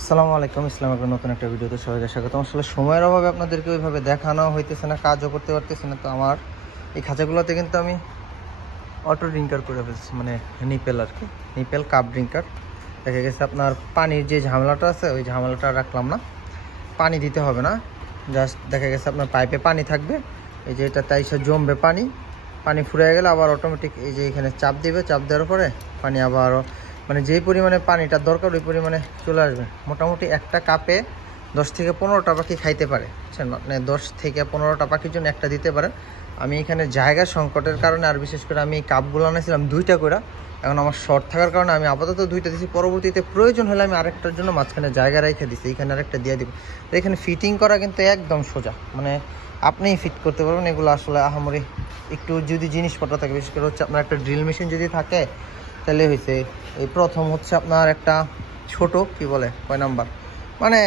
আসসালামু আলাইকুম। ইসলামের নতুন একটা ভিডিওতে সবাইকে স্বাগত। আসলে সময়ের অভাবে আপনাদেরকে ওইভাবে দেখানো হইতেছে না, কাজও করতে পারতেছি না। তো আমার এই খাঁচাগুলোতে কিন্তু আমি অটো ড্রিঙ্কার করে ফেলছি, মানে নিপেল আর কি, নিপেল কাপ ড্রিঙ্কার। দেখা গেছে আপনার পানির যে ঝামেলাটা আছে ওই ঝামেলাটা রাখলাম না, পানি দিতে হবে না। জাস্ট দেখা গেছে আপনার পাইপে পানি থাকবে, এই যে এটা তাই সে জমবে, পানি ফুরিয়ে গেলে আবার অটোমেটিক এই যে এখানে চাপ দিবে, চাপ দেওয়ার পরে পানি আবারও মানে যেই পরিমাণে পানিটা দরকার ওই পরিমাণে চলে আসবে। মোটামুটি একটা কাপে 10 থেকে 15টা পাখি খাইতে পারে, বুঝছেন? মানে 10 থেকে 15টা পাখির জন্য একটা দিতে পারেন। আমি এখানে জায়গা সংকটের কারণে আর বিশেষ করে আমি কাপগুলো আনিয়েছিলাম 2টা করে, এখন আমার শর্ট থাকার কারণে আমি আপাতত 2টা দিচ্ছি। পরবর্তীতে প্রয়োজন হলে আমি আরেকটার জন্য মাঝখানে জায়গা রেখে দিচ্ছি, এখানে আরেকটা দিয়ে দিব। এখানে ফিটিং করা কিন্তু একদম সোজা, মানে আপনিই ফিট করতে পারবেন। এগুলো আসলে আহামরি একটু যদি জিনিসপত্র থাকে, বিশেষ করে হচ্ছে আপনার একটা ড্রিল মেশিন যদি থাকে তাহলে হয়েছে। এই প্রথম হচ্ছে আপনার একটা ছোট কি বলে কয় নাম্বার, মানে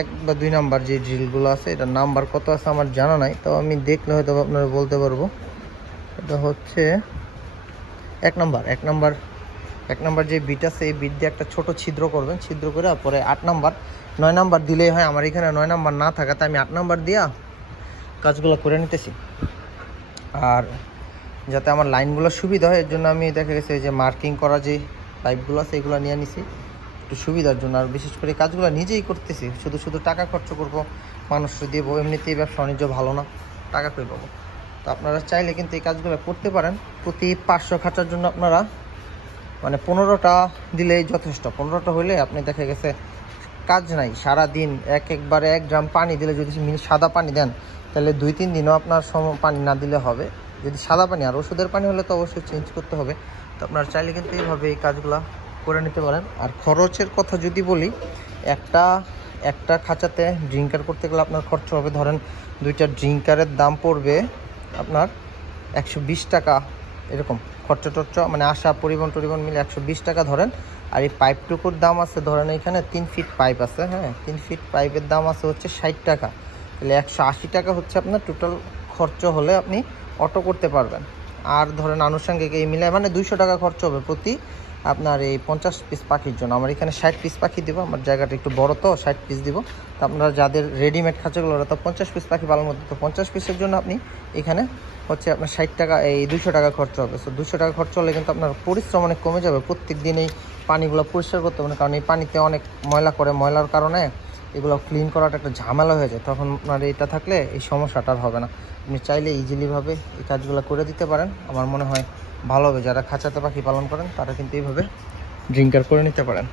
1 বা 2 নাম্বার যে ড্রিলগুলো আছে, এটার নাম্বার কত আছে আমার জানা নাই, তো আমি দেখলে হয়তো আপনারা বলতে পারবো। এটা হচ্ছে 1 নাম্বার যে বিট আছে এই বিট দিয়ে একটা ছোট ছিদ্র করবেন, ছিদ্র করে পরে 8 নাম্বার 9 নাম্বার দিলেই হয়। আমার এখানে 9 নাম্বার না থাকাতে আমি 8 নাম্বার দিয়া কাজগুলো করে নিতেছি। আর যাতে আমার লাইনগুলো সুবিধা হয় এর জন্য আমি দেখা গেছে যে মার্কিং করা যে পাইপগুলো আছে এগুলো নিয়ে নিছি একটু সুবিধার জন্য। আর বিশেষ করে কাজগুলো নিজেই করতেছি, শুধু টাকা খরচ করবো, মানুষ দেবো, এমনিতেই ব্যবসা বাণিজ্য ভালো না, টাকা কই পাবো? তো আপনারা চাইলে কিন্তু এই কাজগুলো করতে পারেন। প্রতি 500 খাঁচার জন্য আপনারা মানে 15টা দিলেই যথেষ্ট। 15টা হলে আপনি দেখা গেছে কাজ নাই, সারাদিন একবারে 1 ড্রাম পানি দিলে যদি সাদা পানি দেন তাহলে 2-3 দিনও আপনার পানি না দিলে হবে। যদি সাদা পানি, আর ওষুধের পানি হলে তো অবশ্যই চেঞ্জ করতে হবে। তো আপনারা চাইলে কিন্তু এইভাবে এই কাজগুলো করে নিতে পারেন। আর খরচের কথা যদি বলি, একটা খাঁচাতে ড্রিঙ্কার করতে গেলে আপনার খরচ হবে, ধরেন 2টা ড্রিঙ্কারের দাম পড়বে আপনার 120 টাকা, এরকম খরচা মানে আসা পরিবহন মিলে 120 টাকা ধরেন। আর এই পাইপটুকুর দাম আছে ধরেন এখানে 3 ফিট পাইপ আছে, হ্যাঁ 3 ফিট পাইপের দাম আছে হচ্ছে 60 টাকা, তাহলে 180 টাকা হচ্ছে আপনার টোটাল খরচ হলে আপনি অটো করতে পারবেন। আর ধরেন আনুষঙ্গিক এই মিলে মানে 200 টাকা খরচ হবে প্রতি আপনার এই 50 পিস পাখির জন্য। আমার এখানে 60 পিস পাখি দিব, আমার জায়গাটা একটু বড় তো 60 পিস দিব। তো আপনারা যাদের রেডিমেড খাঁচাগুলো ওরা তো 50 পিস পাখি পালন করতে, তো 50 পিসের জন্য আপনি এখানে হচ্ছে আপনার 60 টাকা এই 200 টাকা খরচ হবে। সো 200 টাকা খরচ হলে কিন্তু আপনার পরিশ্রম অনেক কমে যাবে। প্রত্যেক দিন এই পানিগুলো পরিষ্কার করতে হবে, কারণ এই পানিতে অনেক ময়লা করে, ময়লার কারণে এগুলো ক্লিন করাটা একটা ঝামেলা হয়ে যায়। তখন আপনার এটা থাকলে এই সমস্যাটা আর হবে না। আপনি চাইলে ইজিলিভাবে এই কাজগুলো করে দিতে পারেন। আমার মনে হয় ভালো হবে, যারা খাঁচাতে পাখি পালন করেন তারা কিন্তু এইভাবে ড্রিঙ্কার করে নিতে পারেন।